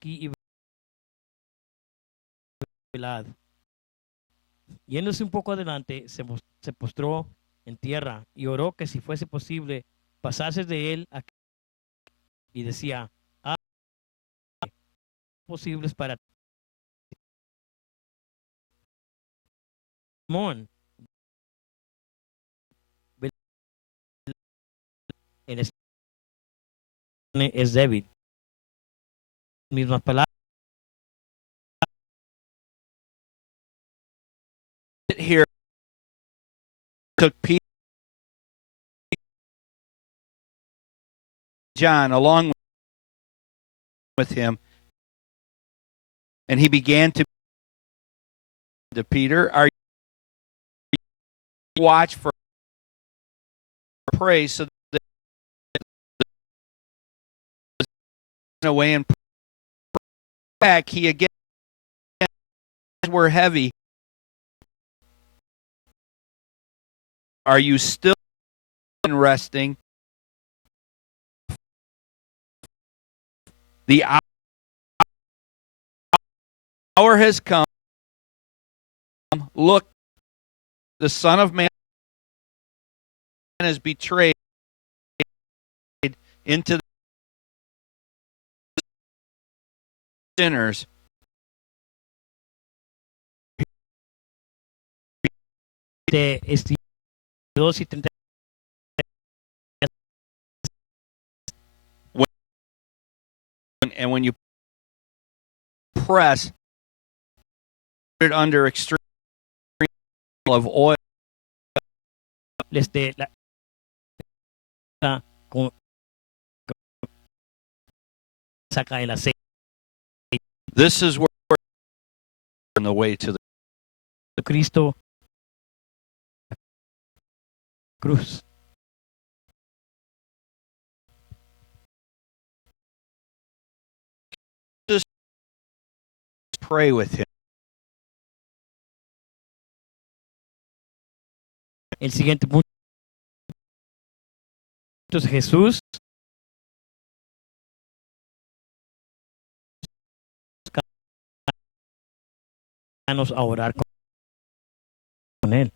aquí y velad. Yéndose un poco adelante, se postró en tierra y oró que si fuese posible pasase de él y decía, ah, posibles para Simón, en es débil. Mismas palabras. Here took Peter and John along with him, and he began to Peter, are you watch for pray so that away and back he again were heavy. Are you still resting? The hour has come. Look, the Son of Man is betrayed into the sinners. And when you press it under extreme of oil, saca el aceite. This is where on the way to the Cristo cruz. Just pray with him. El siguiente punto es Jesús a orar con él.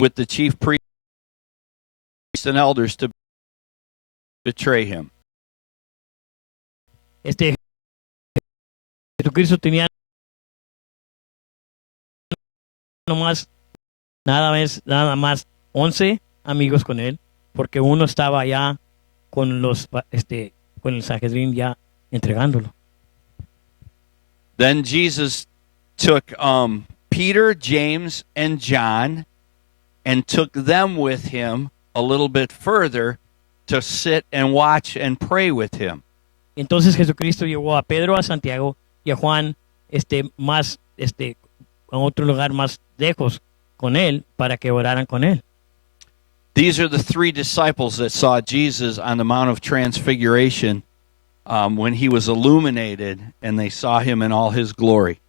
With the chief priests and elders to betray him. Jesucristo tenía nada más 11 amigos con él, porque uno estaba allá con con el Sanhedrin ya entregándolo. Then Jesus took Peter, James, and John and took them with him a little bit further to sit and watch and pray with him. Entonces Jesucristo llevó a Pedro, a Santiago y a Juan más a otro lugar más lejos con él para que oraran con él. These are the three disciples that saw Jesus on the Mount of Transfiguration when he was illuminated and they saw him in all his glory.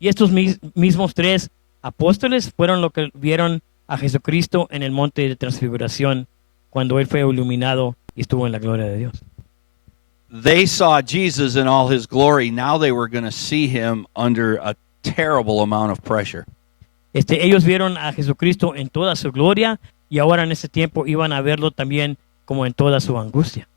Y estos mismos tres apóstoles fueron los que vieron a Jesucristo en el monte de transfiguración cuando él fue iluminado y estuvo en la gloria de Dios. They saw Jesus in all his glory. Now they were going to see him under a terrible amount of pressure. Ellos vieron a Jesucristo en toda su gloria y ahora en ese tiempo iban a verlo también como en toda su angustia.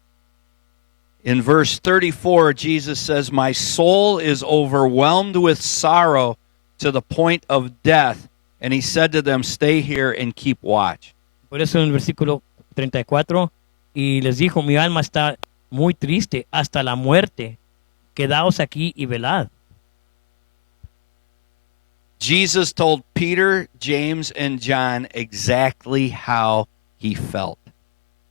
In verse 34, Jesus says, "My soul is overwhelmed with sorrow to the point of death." And he said to them, "Stay here and keep watch." Por eso en el versículo 34, y les dijo, mi alma está muy triste hasta la muerte. Quedaos aquí y velad. Jesus told Peter, James, and John exactly how he felt.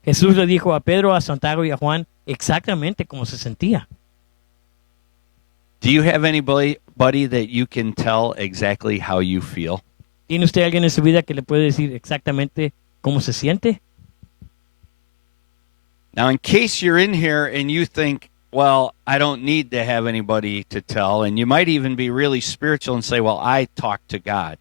Jesús le dijo a Pedro, a Santiago y a Juan exactamente cómo se sentía. Do you have anybody that you can tell exactly how you feel? ¿Tiene usted alguien en su vida que le puede decir exactamente cómo se siente? Now, in case you're in here and you think, well, I don't need to have anybody to tell. And you might even be really spiritual and say, well, I talk to God.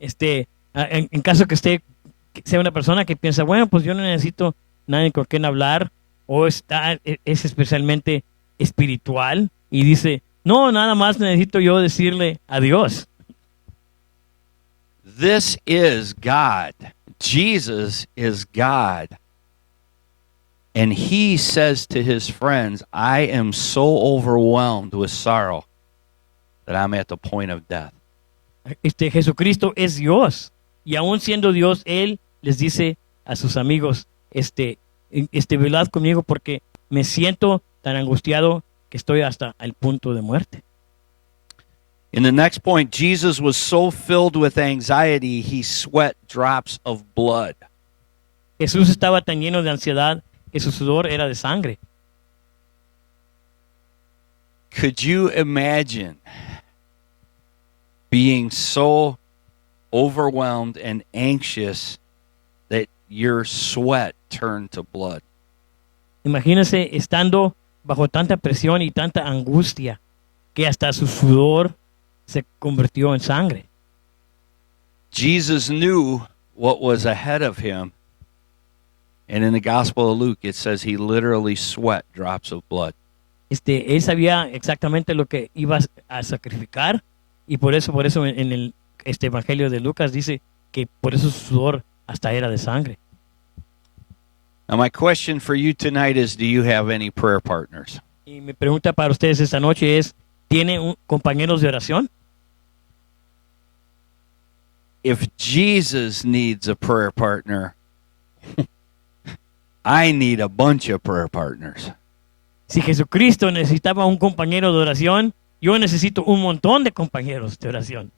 En caso que sea una persona que piensa, bueno, pues yo no necesito nadie con quien hablar, o es especialmente espiritual y dice, no, nada más necesito yo decirle a Dios. This is God. Jesus is God. And he says to his friends, I am so overwhelmed with sorrow that I'm at the point of death. Jesucristo es Dios. Y aún siendo Dios, Él les dice a sus amigos, velad conmigo porque me siento tan angustiado que estoy hasta el punto de muerte. In the next point, Jesus was so filled with anxiety, he sweat drops of blood. Jesús estaba tan lleno de ansiedad que su sudor era de sangre. Could you imagine being so overwhelmed and anxious that your sweat turned to blood? Imagínense estando bajo tanta presión y tanta angustia que hasta su sudor se convirtió en sangre. Jesus knew what was ahead of him. And in the Gospel of Luke, it says he literally sweat drops of blood. Él sabía exactamente lo que iba a sacrificar y por eso en el Evangelio de Lucas dice que por eso su sudor hasta era de sangre. Now, my question for you tonight is, do you have any prayer partners? Y mi pregunta para ustedes esta noche es, ¿tiene compañeros de oración? If Jesus needs a prayer partner, I need a bunch of prayer partners. Si Jesucristo necesitaba un compañero de oración, yo necesito un montón de compañeros de oración.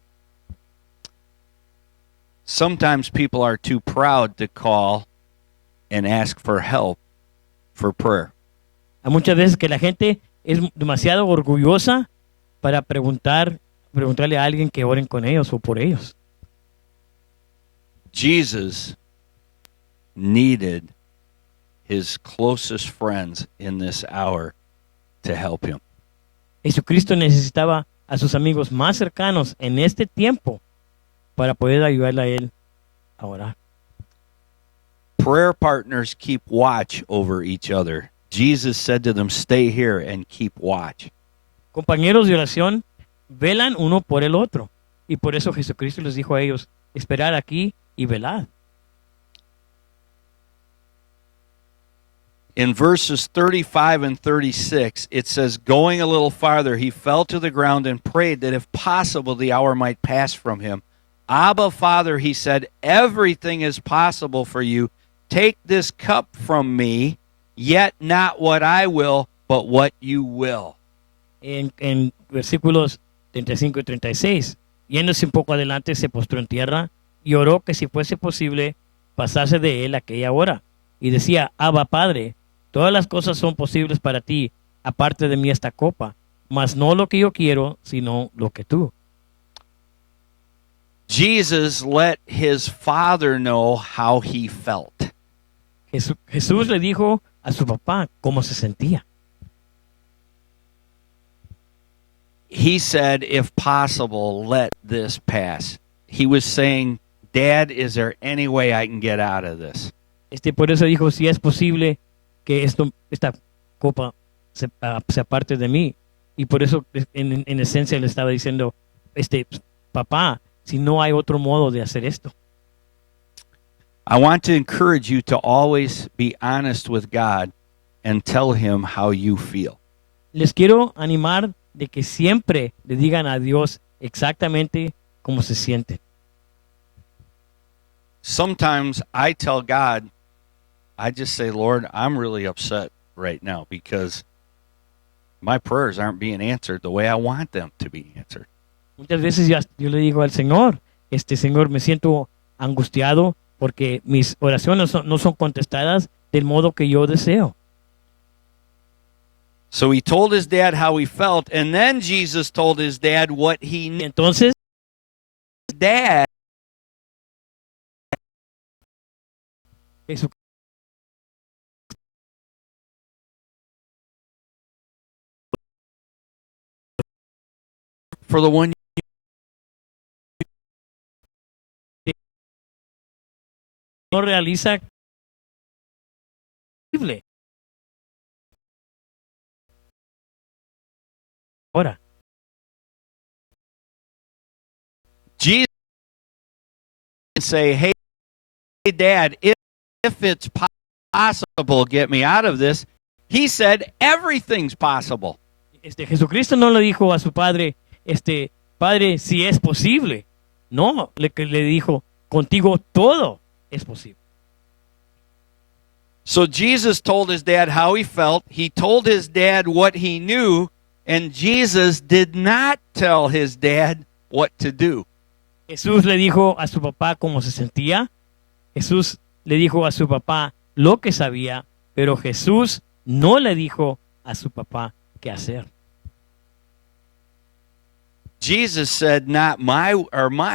Sometimes people are too proud to call and ask for help for prayer. Hay muchas veces que la gente es demasiado orgullosa para preguntarle a alguien que oren con ellos o por ellos. Jesus needed his closest friends in this hour to help him. Jesucristo necesitaba a sus amigos más cercanos en este tiempo para poder ayudarle a él a orar. Prayer partners keep watch over each other. Jesus said to them, stay here and keep watch. Compañeros de oración velan uno por el otro. Y por eso Jesucristo les dijo a ellos, esperad aquí y velad. In verses 35 and 36, it says, going a little farther, he fell to the ground and prayed that if possible, the hour might pass from him. Abba, Father, he said, everything is possible for you. Take this cup from me, yet not what I will, but what you will. En versículos 35 y 36, yéndose un poco adelante, se postró en tierra y oró que si fuese posible, pasase de él aquella hora. Y decía, Abba, Padre, todas las cosas son posibles para ti, aparte de mí esta copa, mas no lo que yo quiero, sino lo que tú. Jesus let his father know how he felt. Jesús le dijo a su papá cómo se sentía. He said, if possible, let this pass. He was saying, Dad, is there any way I can get out of this? Por eso dijo, si es posible que esta copa se aparte de mí. Y por eso, en esencia, le estaba diciendo, papá, si no hay otro modo de hacer esto. I want to encourage you to always be honest with God and tell him how you feel. Les quiero animar de que siempre le digan a Dios exactamente cómo se sienten. Sometimes I tell God, I just say, Lord, I'm really upset right now because my prayers aren't being answered the way I want them to be answered. Muchas veces yo le digo al Señor, Señor, me siento angustiado porque mis oraciones no son contestadas del modo que yo deseo. So he told his dad how he felt, and then Jesus told his dad what he needed. Entonces, Dad Jesucristo for the one no realiza posible. Ahora, Jesus didn't say, hey, Dad, if it's possible, get me out of this. He said, everything's possible. Jesucristo no le dijo a su padre, padre, si es posible. No, le dijo, contigo todo es posible. So Jesus told his dad how he felt. He told his dad what he knew, and Jesus did not tell his dad what to do. Jesús le dijo a su papá cómo se sentía. Jesús le dijo a su papá lo que sabía, pero Jesús no le dijo a su papá qué hacer. Jesus said, not my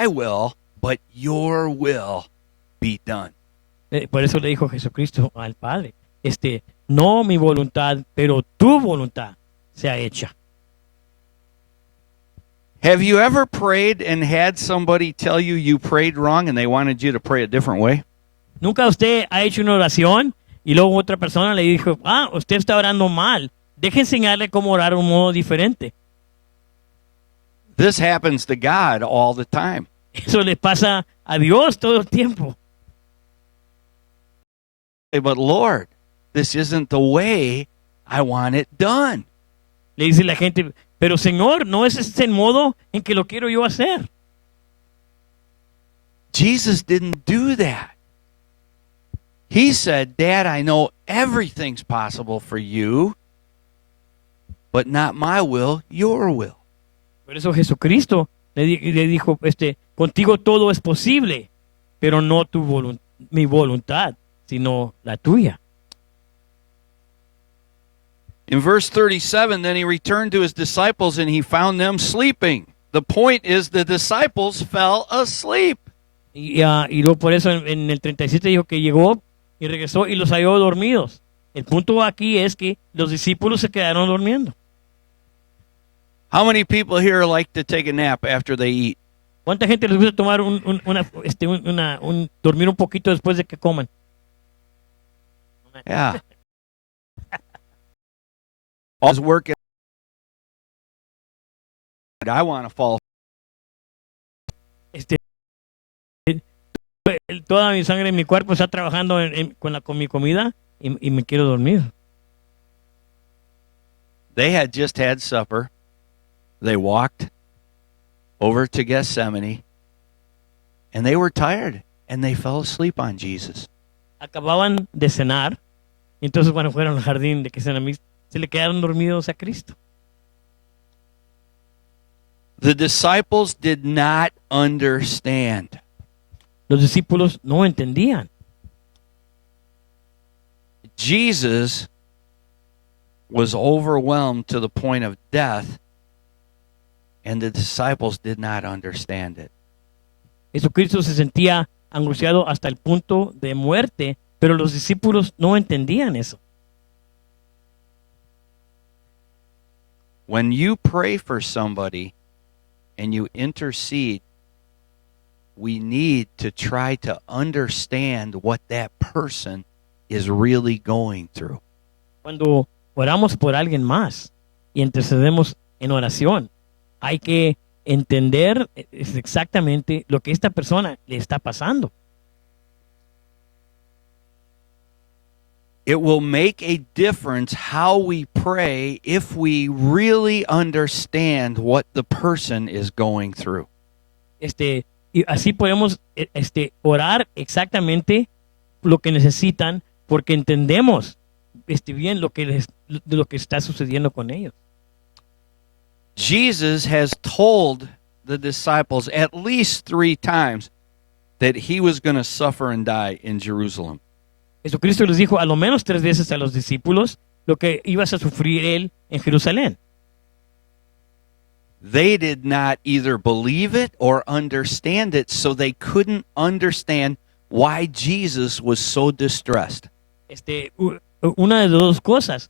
will, but your will be done. Por eso le dijo Jesucristo al Padre, no mi voluntad, pero tu voluntad sea hecha. Have you ever prayed and had somebody tell you prayed wrong and they wanted you to pray a different way? ¿Nunca usted ha hecho una oración y luego otra persona le dijo, usted está orando mal, deje enseñarle cómo orar de un modo diferente? This happens to God all the time. Eso le pasa a Dios todo el tiempo. But Lord, this isn't the way I want it done. Le dice la gente, pero Señor, no es ese el modo en que lo quiero yo hacer. Jesus didn't do that. He said, Dad, I know everything's possible for you, but not my will, your will. Por eso Jesucristo le dijo, contigo todo es posible, pero no mi voluntad, sino la tuya. In verse 37, then he returned to his disciples and he found them sleeping. The point is the disciples fell asleep. Y luego por eso en el 37 dijo que llegó y regresó y los halló dormidos. El punto aquí es que los discípulos se quedaron durmiendo. How many people here like to take a nap after they eat? ¿Cuánta gente les gusta tomar dormir un poquito después de que coman? Yeah. I was working. I want to fall. Toda mi sangre en mi cuerpo está trabajando con mi comida y me quiero dormir. They had just had supper. They walked over to Gethsemane, and they were tired, and they fell asleep on Jesus. Acababan de cenar, y entonces cuando fueron al jardín de Getsemaní, se le quedaron dormidos a Cristo. The disciples did not understand. Los discípulos no entendían. Jesus was overwhelmed to the point of death, and the disciples did not understand it. Jesucristo se sentía angustiado hasta el punto de muerte, pero los discípulos no entendían eso. When you pray for somebody and you intercede, we need to try to understand what that person is really going through. Cuando oramos por alguien más y intercedemos en oración, hay que entender exactamente lo que esta persona le está pasando. It will make a difference how we pray if we really understand what the person is going through. Y así podemos orar exactamente lo que necesitan porque entendemos bien lo que está sucediendo con ellos. Jesus has told the disciples at least 3 times that he was going to suffer and die in Jerusalem. Jesucristo les dijo a lo menos 3 veces a los discípulos lo que ibas a sufrir él en Jerusalén. They did not either believe it or understand it, so they couldn't understand why Jesus was so distressed. Una de dos cosas,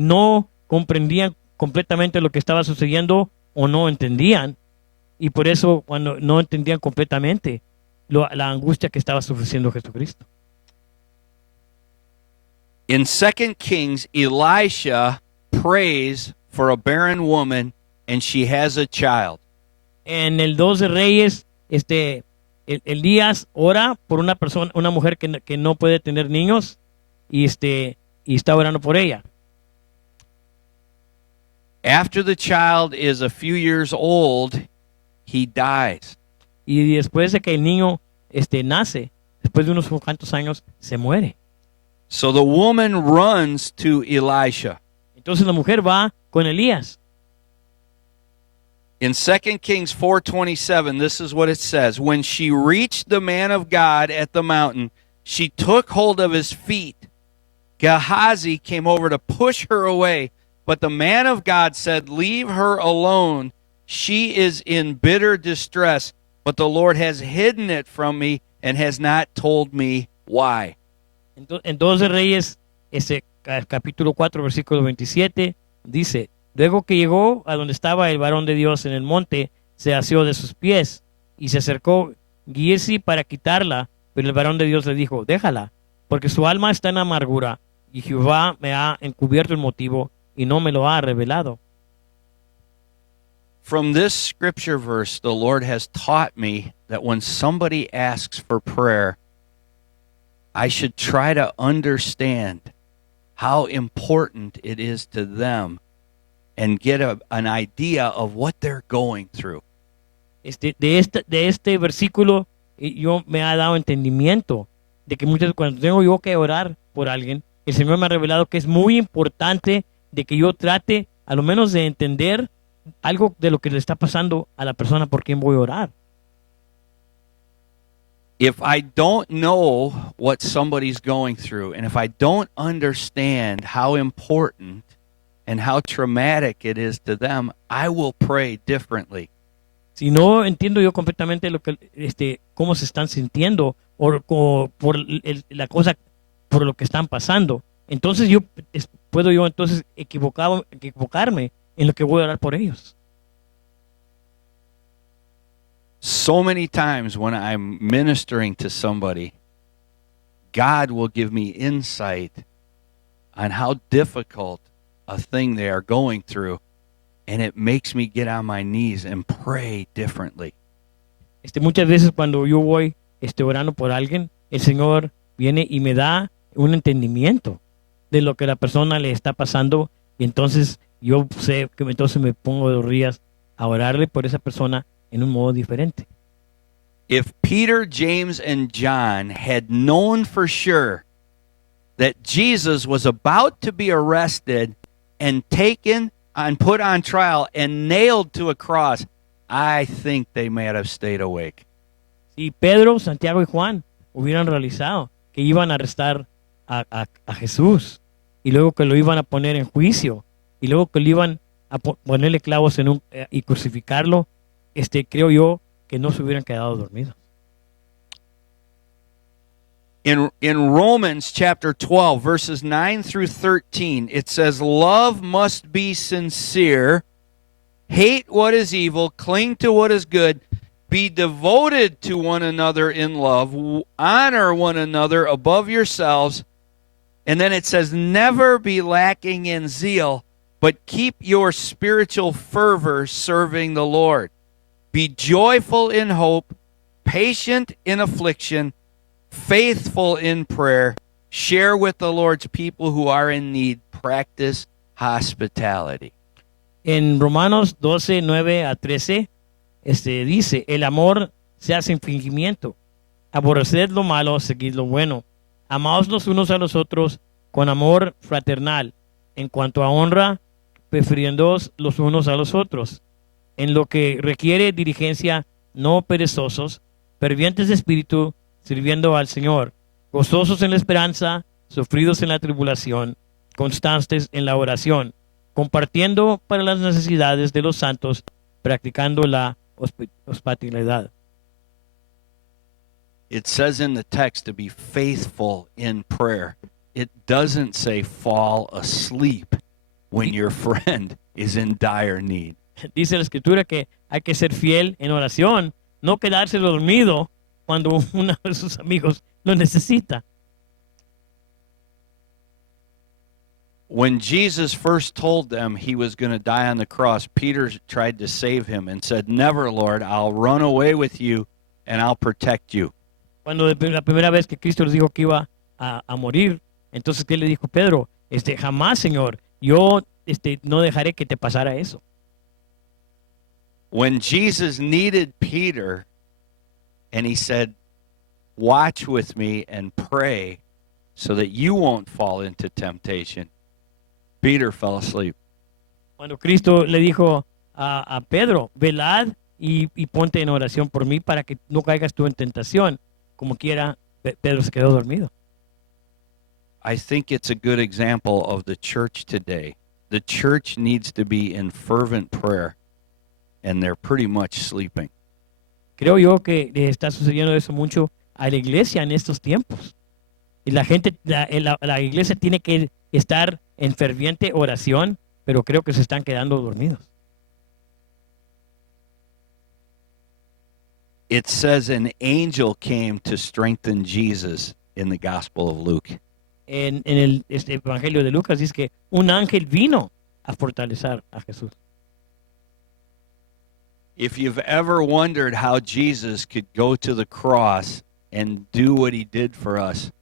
no comprendían completamente lo que estaba sucediendo o no entendían. Y por eso cuando no entendían completamente la angustia que estaba sufriendo Jesucristo. In 2 Kings, Elisha prays for a barren woman and she has a child. En el 2 de Reyes, Elías ora por una persona, una mujer que no puede tener niños y está orando por ella. After the child is a few years old, he dies. Y después de que el niño nace, después de unos cuantos años, se muere. So the woman runs to Elisha. Entonces la mujer va con Elías. In 2 Kings 4:27, this is what it says. When she reached the man of God at the mountain, she took hold of his feet. Gehazi came over to push her away, but the man of God said, "Leave her alone. She is in bitter distress, but the Lord has hidden it from me and has not told me why." En 2 de Reyes, capítulo 4, versículo 27, dice, luego que llegó a donde estaba el varón de Dios en el monte, se asió de sus pies y se acercó Giesi para quitarla, pero el varón de Dios le dijo, déjala, porque su alma está en amargura y Jehová me ha encubierto el motivo y no me lo ha revelado. From this scripture verse, the Lord has taught me that when somebody asks for prayer, I should try to understand how important it is to them and get an idea of what they're going through. De este versículo, yo me ha dado entendimiento de que cuando tengo yo que orar por alguien, el Señor me ha revelado que es muy importante de que yo trate a lo menos de entender algo de lo que le está pasando a la persona por quien voy a orar. If I don't know what somebody's going through, and if I don't understand how important and how traumatic it is to them, I will pray differently. Si no entiendo yo completamente lo que cómo se están sintiendo o por la cosa por lo que están pasando, entonces puedo yo entonces equivocarme en lo que voy a orar por ellos. So many times when I'm ministering to somebody, God will give me insight on how difficult a thing they are going through, and it makes me get on my knees and pray differently. Muchas veces cuando yo voy orando por alguien, el Señor viene y me da un entendimiento de lo que la persona le está pasando y entonces yo sé que entonces me pongo de rodillas a orarle por esa persona en un modo diferente. If Peter, James, and John had known for sure that Jesus was about to be arrested and taken and put on trial and nailed to a cross, I think they might have stayed awake. Si Pedro, Santiago y Juan hubieran realizado que iban a arrestar a Jesús y luego que lo iban a poner en juicio y luego que lo iban a ponerle clavos y crucificarlo, creo yo que no se hubieran quedado dormidos. In Romans chapter 12, verses 9 through 13, it says, "Love must be sincere, hate what is evil, cling to what is good, be devoted to one another in love, honor one another above yourselves." And then it says, "Never be lacking in zeal, but keep your spiritual fervor serving the Lord. Be joyful in hope, patient in affliction, faithful in prayer. Share with the Lord's people who are in need. Practice hospitality." En Romanos 12, 9 a 13, dice, el amor se hace sin fingimiento. Aborreced lo malo, seguid lo bueno. Amaos los unos a los otros con amor fraternal. En cuanto a honra, prefiriéndoos los unos a los otros. En lo que requiere diligencia, no perezosos, fervientes de espíritu, sirviendo al Señor, gozosos en la esperanza, sufridos en la tribulación, constantes en la oración, compartiendo para las necesidades de los santos, practicando la hospitalidad. It says in the text to be faithful in prayer. It doesn't say fall asleep when your friend is in dire need. Dice la escritura que hay que ser fiel en oración, no quedarse dormido cuando uno de sus amigos lo necesita. When Jesus first told them he was going to die on the cross, Peter tried to save him and said, "Never, Lord, I'll run away with you and I'll protect you." Cuando la primera vez que Cristo les dijo que iba a morir, entonces ¿qué le dijo Pedro? Jamás, Señor, yo no dejaré que te pasara eso. When Jesus needed Peter and he said, "Watch with me and pray so that you won't fall into temptation," Peter fell asleep. Cuando Cristo le dijo a Pedro, velad y ponte en oración por mí para que no caigas tú en tentación. Como quiera, Pedro se quedó dormido. I think it's a good example of the church today. The church needs to be in fervent prayer, and they're pretty much sleeping. Creo yo que le está sucediendo eso mucho a la iglesia en estos tiempos. Y la gente, la iglesia tiene que estar en ferviente oración, pero creo que se están quedando dormidos. It says an angel came to strengthen Jesus in the Gospel of Luke. En el Evangelio de Lucas dice que un ángel vino a fortalecer a Jesús. If you've ever wondered how Jesus could go to the cross and do what he did for us,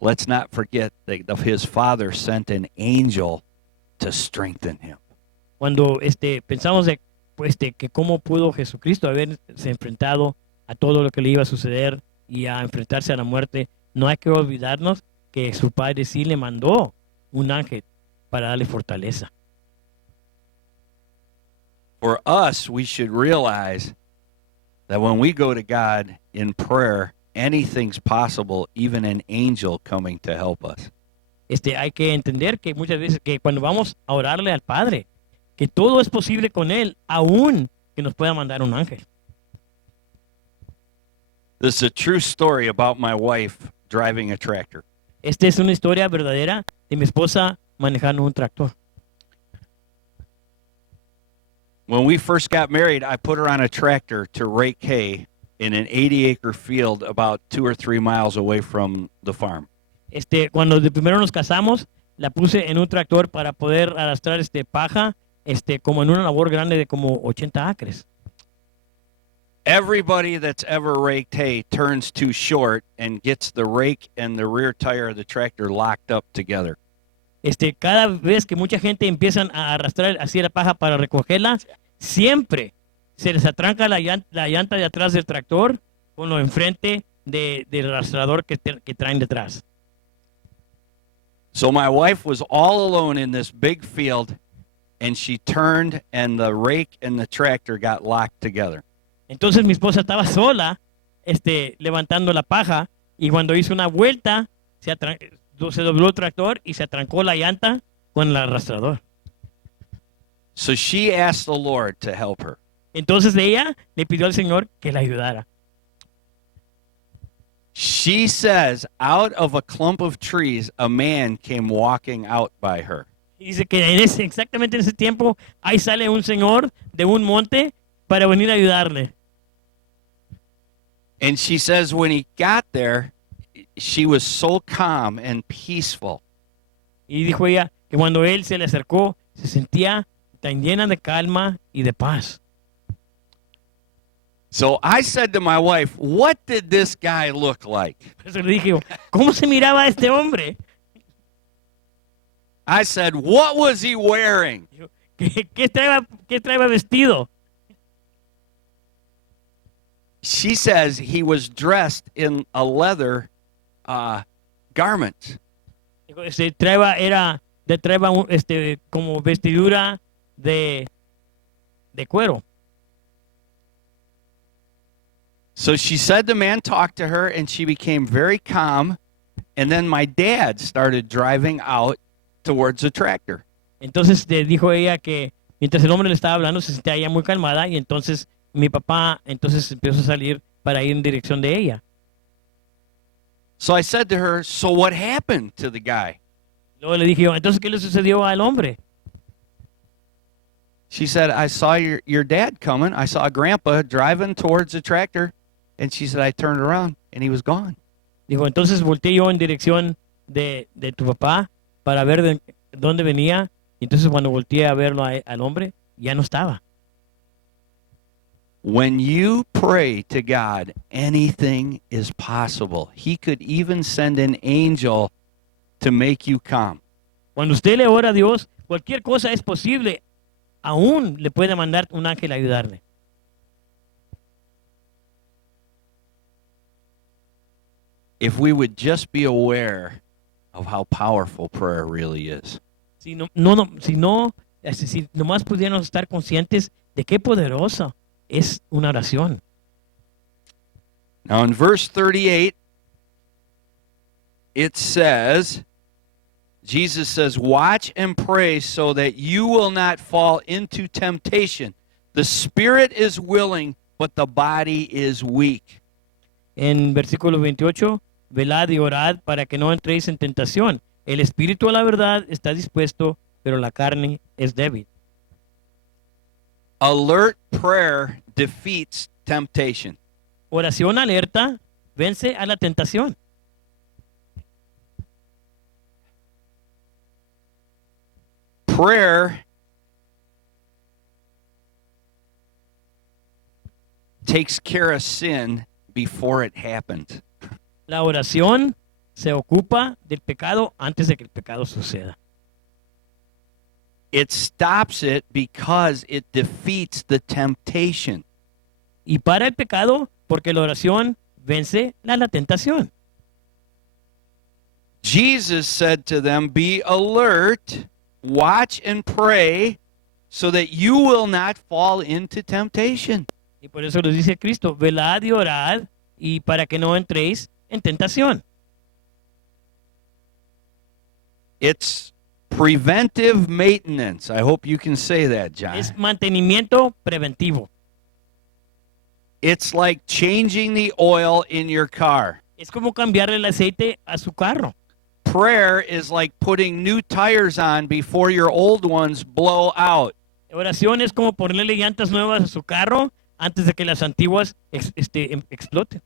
let's not forget that his Father sent an angel to strengthen him. Cuando pensamos de que cómo pudo Jesucristo haberse enfrentado a todo lo que le iba a suceder y a enfrentarse a la muerte, no hay que olvidarnos que su Padre sí le mandó un ángel para darle fortaleza. For us, we should realize that when we go to God in prayer, anything's possible, even an angel coming to help us. Hay que entender que muchas veces que cuando vamos a orarle al Padre, que todo es posible con Él, aún que nos pueda mandar un ángel. This is a true story about my wife driving a tractor. Esta es una historia verdadera de mi esposa manejando un tractor. When we first got married, I put her on a tractor to rake hay in an 80-acre field about 2 or 3 miles away from the farm. Cuando de primero nos casamos, la puse en un tractor para poder arrastrar paja, como en una labor grande de como 80 acres. Everybody that's ever raked hay turns too short and gets the rake and the rear tire of the tractor locked up together. Cada vez que mucha gente empiezan a arrastrar así la paja para recogerla, siempre se les atranca la llanta de atrás del tractor con lo enfrente del arrastrador que traen detrás. So my wife was all alone in this big field, and she turned and the rake and the tractor got locked together. Entonces mi esposa estaba sola, levantando la paja, y cuando hizo una vuelta, se dobló el tractor y se atrancó la llanta con el arrastrador. So she asked the Lord to help her. Entonces ella le pidió al Señor que la ayudara. She says, out of a clump of trees, a man came walking out by her. Y dice que exactamente en ese tiempo, ahí sale un señor de un monte para venir a ayudarle. And she says when he got there, she was so calm and peaceful. Y dijo ella que cuando él se le acercó, se sentía tan llena de calma y de paz. So I said to my wife, what did this guy look like? Entonces le dije, ¿cómo se miraba este hombre? I said, what was he wearing? ¿Qué traía vestido? She says he was dressed in a leather garment. Traía como vestidura de cuero. So she said the man talked to her and she became very calm. And then my dad started driving out towards the tractor. Entonces dijo ella que mientras el hombre le estaba hablando se sentía ella muy calmada y entonces mi papá entonces empezó a salir para ir en dirección de ella. So I said to her, so what happened to the guy? Luego le dije yo, entonces ¿qué le sucedió al hombre? She said, I saw your dad coming. I saw Grandpa driving towards the tractor. And she said, I turned around and he was gone. Dijo, entonces volteé yo en dirección de tu papá para ver de dónde venía. Y entonces cuando volteé a verlo al hombre, ya no estaba. When you pray to God, anything is possible. He could even send an angel to make you calm. Cuando usted le ora a Dios, cualquier cosa es posible. Aún le puede mandar un ángel a ayudarle. If we would just be aware of how powerful prayer really is. Si nomás pudiéramos estar conscientes de qué poderosa es una oración. Now in verse 38, it says, Jesus says, watch and pray so that you will not fall into temptation. The spirit is willing, but the body is weak. En versículo 28, velad y orad para que no entréis en tentación. El espíritu a la verdad está dispuesto, pero la carne es débil. Alert prayer defeats temptation. Oración alerta vence a la tentación. Prayer takes care of sin before it happens. La oración se ocupa del pecado antes de que el pecado suceda. It stops it because it defeats the temptation. Y para el pecado porque la oración vence la tentación. Jesus said to them, be alert, watch and pray so that you will not fall into temptation. Y por eso les dice Cristo, velad y orad y para que no entréis en tentación. It's preventive maintenance. I hope you can say that, John. Es mantenimiento preventivo. It's like changing the oil in your car. Es como cambiarle el aceite a su carro. Prayer is like putting new tires on before your old ones blow out. Oración es como ponerle llantas nuevas a su carro antes de que las antiguas exploten.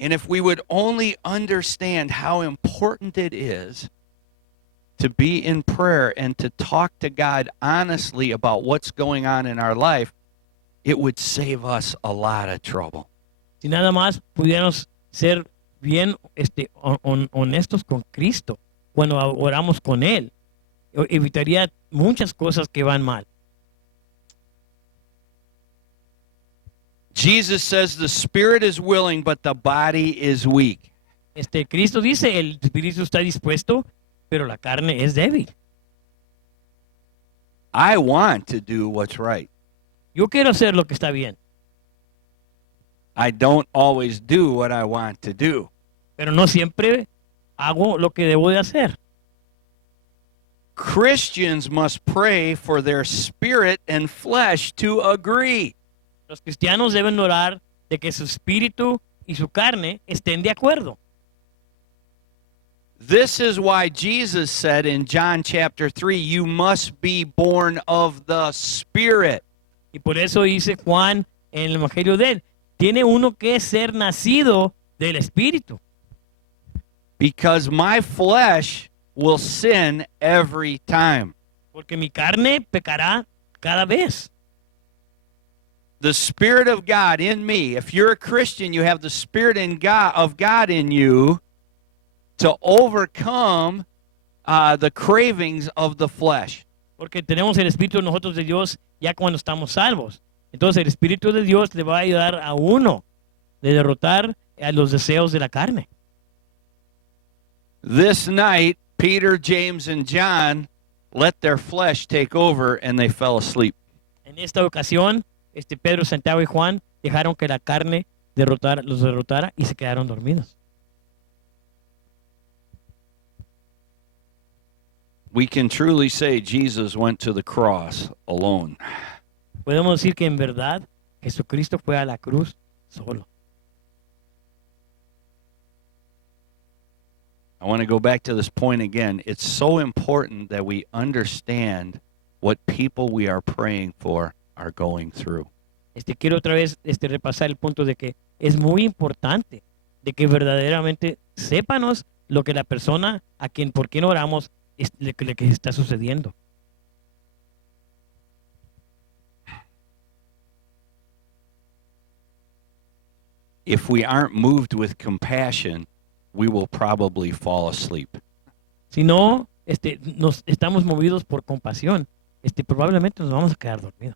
And if we would only understand how important it is to be in prayer and to talk to God honestly about what's going on in our life, it would save us a lot of trouble. Si nada más pudiéramos ser bien honestos con Cristo cuando oramos con Él, evitaría muchas cosas que van mal. Jesus says the spirit is willing, but the body is weak. Cristo dice, el espíritu está dispuesto, pero la carne es débil. I want to do what's right. Yo quiero hacer lo que está bien, I don't always do what I want to do. pero no siempre hago lo que debo de hacer. Christians must pray for their spirit and flesh to agree. Los cristianos deben orar de que su espíritu y su carne estén de acuerdo. This is why Jesus said in John chapter 3, you must be born of the Spirit. Y por eso dice Juan en el Evangelio de él, tiene uno que ser nacido del espíritu. Because my flesh will sin every time. Porque mi carne pecará cada vez. The Spirit of God in me, if you're a Christian, you have the Spirit of God in you to overcome the cravings of the flesh. Porque tenemos el Espíritu de nosotros de Dios ya cuando estamos salvos. Entonces el Espíritu de Dios le va a ayudar a uno de derrotar a los deseos de la carne. This night, Peter, James, and John let their flesh take over and they fell asleep. En esta ocasión, Pedro, Santiago y Juan dejaron que la carne los derrotara y se quedaron dormidos. We can truly say Jesus went to the cross alone. Podemos decir que en verdad Jesucristo fue a la cruz solo. I want to go back to this point again. It's so important that we understand what people we are praying for are going through. Quiero otra vez repasar el punto de que es muy importante de que verdaderamente sépanos lo que la persona a quien por quien oramos lo que está sucediendo. If we aren't moved with compassion, we will probably fall asleep. Si no nos estamos movidos por compasión, probablemente nos vamos a quedar dormidos.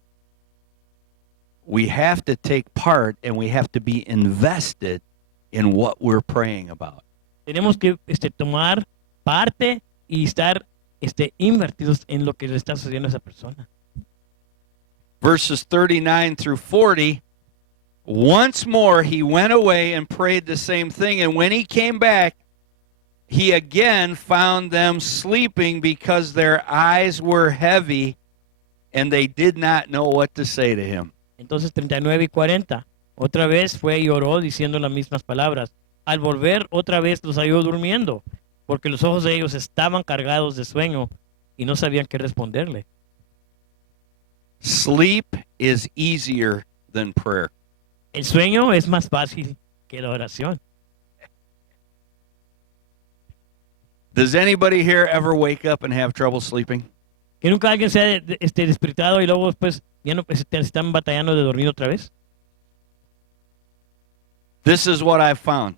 We have to take part and we have to be invested in what we're praying about. Tenemos que tomar parte y estar invertidos en lo que le está sucediendo a esa persona. Verses 39 through 40, once more he went away and prayed the same thing, and when he came back, he again found them sleeping because their eyes were heavy and they did not know what to say to him. Entonces 39 y 40, otra vez fue y oró diciendo las mismas palabras. Al volver otra vez los halló durmiendo, porque los ojos de ellos estaban cargados de sueño y no sabían qué responderle. Sleep is easier than prayer. El sueño es más fácil que la oración. Does anybody here ever wake up and have trouble sleeping? Que nunca alguien se ha despertado y luego después ya no están batallando de dormir otra vez. This is what I've found.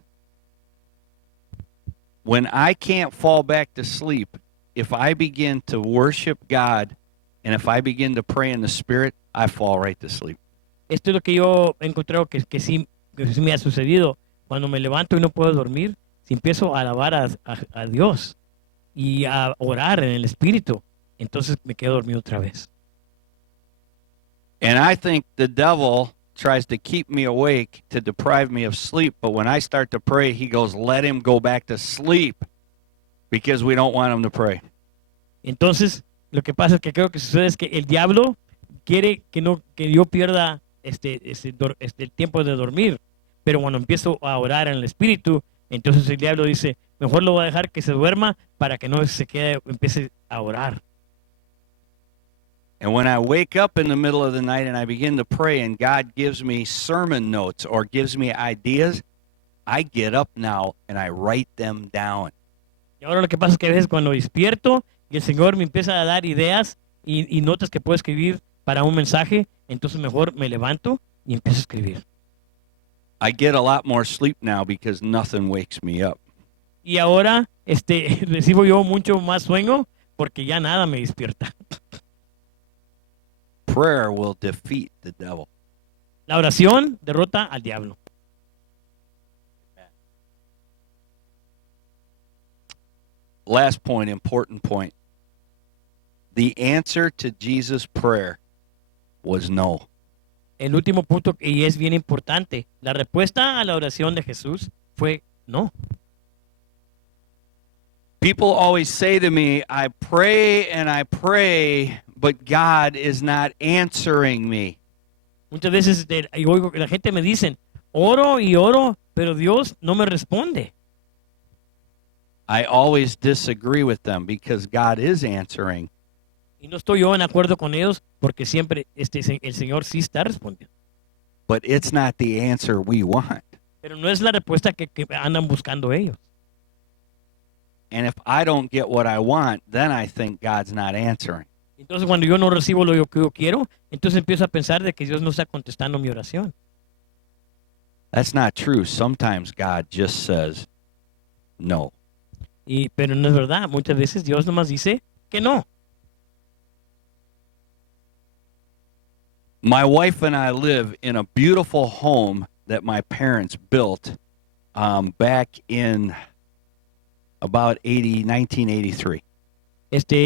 When I can't fall back to sleep, if I begin to worship God and if I begin to pray in the Spirit, I fall right to sleep. Esto es lo que yo he encontrado que sí me ha sucedido. Cuando me levanto y no puedo dormir, si empiezo a alabar a Dios y a orar en el Espíritu, entonces me quedo dormido otra vez. And I think the devil tries to keep me awake to deprive me of sleep, but when I start to pray, he goes, let him go back to sleep because we don't want him to pray. Entonces, lo que pasa es que creo que sucede es que el diablo quiere que yo pierda el tiempo de dormir, pero cuando empiezo a orar en el Espíritu, entonces el diablo dice, mejor lo voy a dejar que se duerma para que no se quede, empiece a orar. And when I wake up in the middle of the night and I begin to pray and God gives me sermon notes or gives me ideas, I get up now and I write them down. Y ahora lo que pasa es que a veces cuando despierto y el Señor me empieza a dar ideas y notas que puedo escribir para un mensaje, entonces mejor me levanto y empiezo a escribir. I get a lot more sleep now because nothing wakes me up. Y ahora recibo yo mucho más sueño porque ya nada me despierta. Prayer will defeat the devil. La oración derrota al diablo. Last point, important point. The answer to Jesus' prayer was no. El último punto, y es bien importante, la respuesta a la oración de Jesús fue no. People always say to me, I pray and I pray, but God is not answering me. Muchas veces oigo que la gente me dice, oro y oro, pero Dios no me responde. I always disagree with them because God is answering. Y no estoy yo en acuerdo con ellos porque siempre el Señor sí está respondiendo. But it's not the answer we want. Pero no es la respuesta que andan buscando ellos. And if I don't get what I want, then I think God's not answering. Entonces cuando yo no recibo lo que yo quiero, entonces empiezo a pensar de que Dios no está contestando mi oración. That's not true. Sometimes God just says no. Pero no es verdad. Muchas veces Dios nomás dice que no. My wife and I live in a beautiful home that my parents built back in about 1983.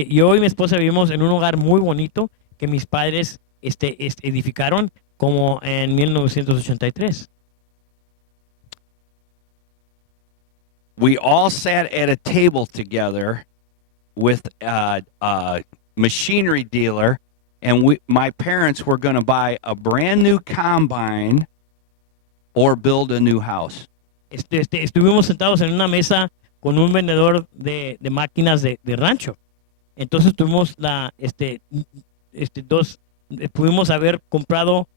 Yo y mi esposa vivimos en un hogar muy bonito que mis padres edificaron como en 1983. We all sat at a table together with a machinery dealer, and my parents were going to buy a brand new combine or build a new house. Estuvimos sentados en una mesa con un vendedor de máquinas de rancho. Entonces tuvimos pudimos haber comprado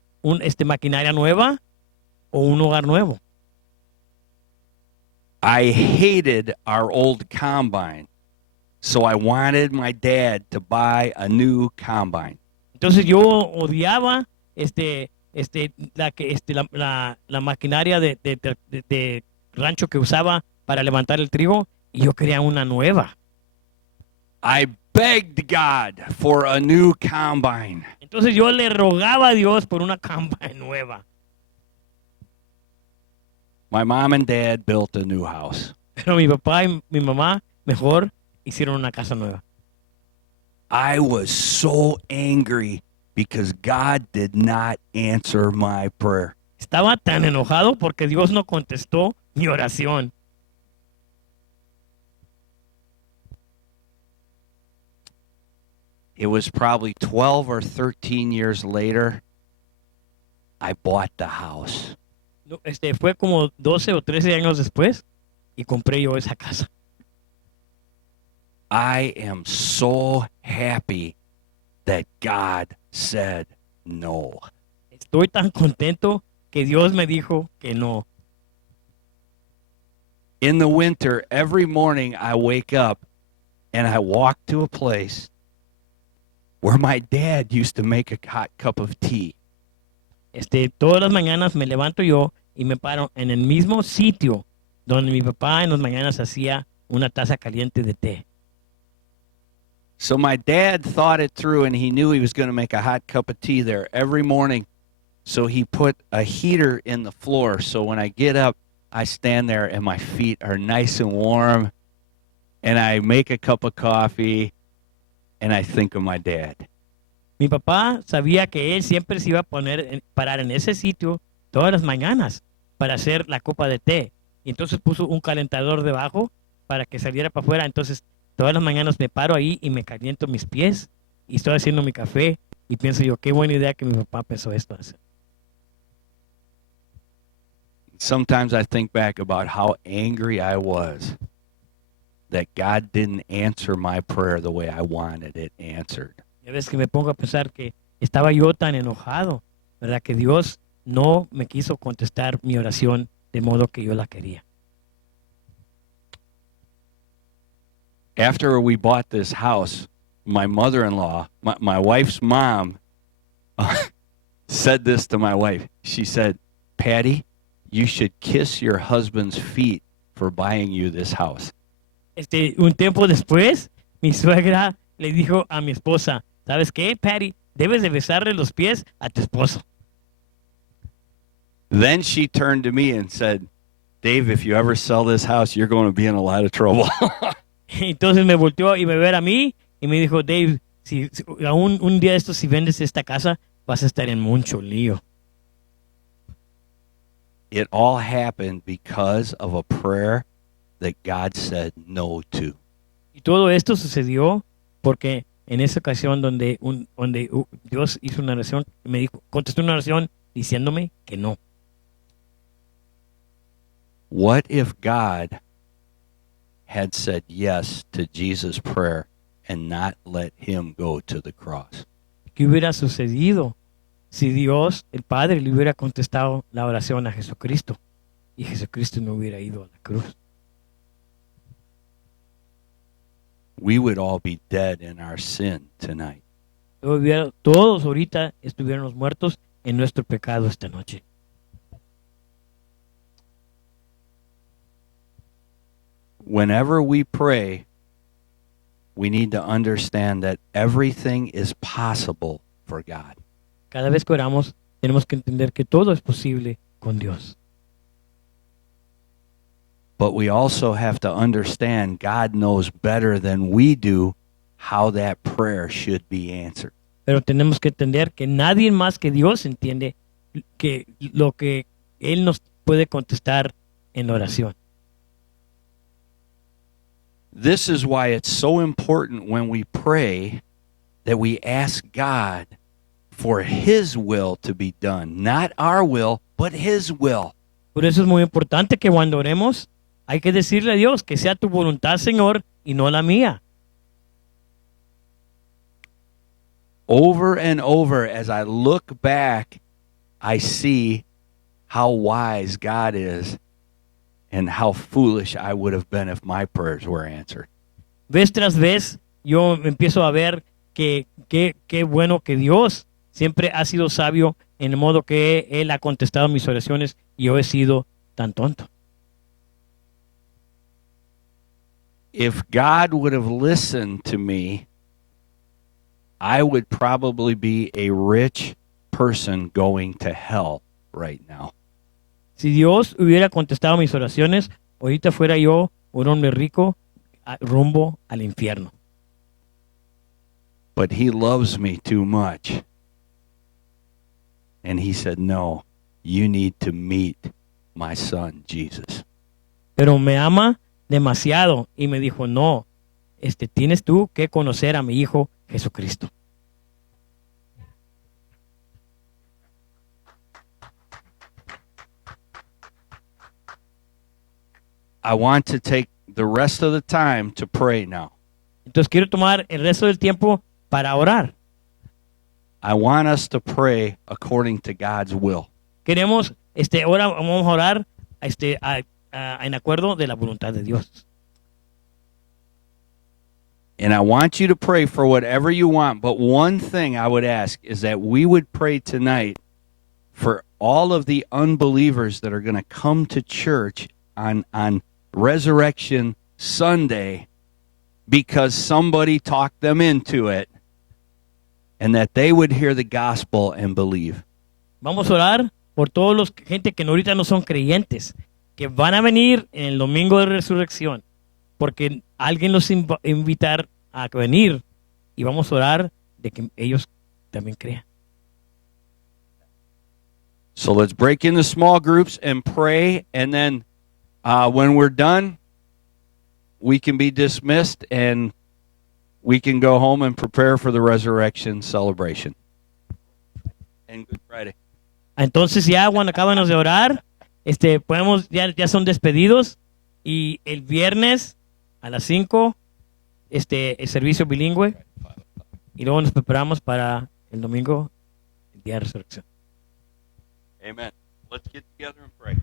maquinaria nueva o un hogar nuevo. I hated our old combine, so I wanted my dad to buy a new combine. Entonces yo odiaba la maquinaria de rancho que usaba para levantar el trigo y yo quería una nueva. I begged God for a new combine. Entonces yo le rogaba a Dios por una combine nueva. My mom and dad built a new house. Pero mi papá y mi mamá mejor hicieron una casa nueva. I was so angry because God did not answer my prayer. Estaba tan enojado porque Dios no contestó mi oración. It was probably 12 or 13 years later, I bought the house. Fue como 12 o 13 años después y compré yo esa casa. I am so happy that God said no. Estoy tan contento que Dios me dijo que no. In the winter, every morning I wake up and I walk to a place where my dad used to make a hot cup of tea. Todas las mañanas me levanto yo y me paro en el mismo sitio donde mi papá en las mañanas hacía una taza caliente de té. So my dad thought it through and he knew he was going to make a hot cup of tea there every morning. So he put a heater in the floor. So when I get up, I stand there and my feet are nice and warm. And I make a cup of coffee and I think of my dad. Mi papá sabía que él siempre se iba a parar en ese sitio todas las mañanas para hacer la copa de té. Y entonces puso un calentador debajo para que saliera para afuera. Entonces todas las mañanas me paro ahí y me caliento mis pies y estoy haciendo mi café y pienso yo, qué buena idea que mi papá pensó esto hacer. Sometimes I think back about how angry I was that God didn't answer my prayer the way I wanted it answered. Y a veces que me pongo a pensar que estaba yo tan enojado, ¿verdad? Que Dios no me quiso contestar mi oración de modo que yo la quería. After we bought this house, my mother-in-law, my wife's mom, said this to my wife. She said, Patty, you should kiss your husband's feet for buying you this house. Un tiempo después, mi suegra le dijo a mi esposa, ¿sabes qué, Patty? Debes de besarle los pies a tu esposo. Then she turned to me and said, Dave, if you ever sell this house, you're going to be in a lot of trouble. Entonces me volteó y me ve a mí y me dijo, Dave, si aún un día de estos, si vendes esta casa, vas a estar en mucho lío. It all happened because of a prayer that God said no to. Y todo esto sucedió porque en esa ocasión donde Dios hizo una oración, contestó una oración diciéndome que no. What if God had said yes to Jesus' prayer and not let him go to the cross? ¿Qué hubiera sucedido si Dios, el Padre, le hubiera contestado la oración a Jesucristo y Jesucristo no hubiera ido a la cruz? We would all be dead in our sin tonight. Todos ahorita estuviéramos muertos en nuestro pecado esta noche. Whenever we pray, we need to understand that everything is possible for God. Cada vez que oramos, tenemos que entender que todo es posible con Dios. But we also have to understand God knows better than we do how that prayer should be answered. Pero tenemos que entender que nadie más que Dios entiende que lo que Él nos puede contestar en la oración. This is why it's so important when we pray that we ask God for His will to be done. Not our will, but His will. Por eso es muy importante que cuando oremos, Hay que decirle a Dios que sea tu voluntad, Señor, y no la mía. Over and over, as I look back, I see how wise God is and how foolish I would have been if my prayers were answered. Vez tras vez, yo empiezo a ver que qué bueno que Dios siempre ha sido sabio en el modo que Él ha contestado mis oraciones y yo he sido tan tonto. If God would have listened to me, I would probably be a rich person going to hell right now. Si Dios hubiera contestado mis oraciones, ahorita fuera yo un hombre rico rumbo al infierno. But he loves me too much. And he said, no, you need to meet my son, Jesus. Pero me ama demasiado y me dijo, no, tienes tú que conocer a mi hijo Jesucristo. I want to take the rest of the time to pray now. Entonces quiero tomar el resto del tiempo para orar. I want us to pray according to God's will. Queremos, ahora vamos a orar en acuerdo de la voluntad de Dios. And I want you to pray for whatever you want. But one thing I would ask is that we would pray tonight for all of the unbelievers that are going to come to church on Resurrection Sunday because somebody talked them into it, and that they would hear the gospel and believe. Vamos a orar por todos los gente que ahorita no son creyentes, que van a venir en el domingo de resurrección, porque alguien los va a invitar a venir y vamos a orar de que ellos también crean. So let's break into small groups and pray, and then when we're done, we can be dismissed and we can go home and prepare for the resurrection celebration. And Good Friday. Entonces ya cuando acabamos de orar, podemos ya son despedidos y el viernes a las 5 el servicio bilingüe y luego nos preparamos para el domingo, el día de resurrección. Amen. Let's get together and pray.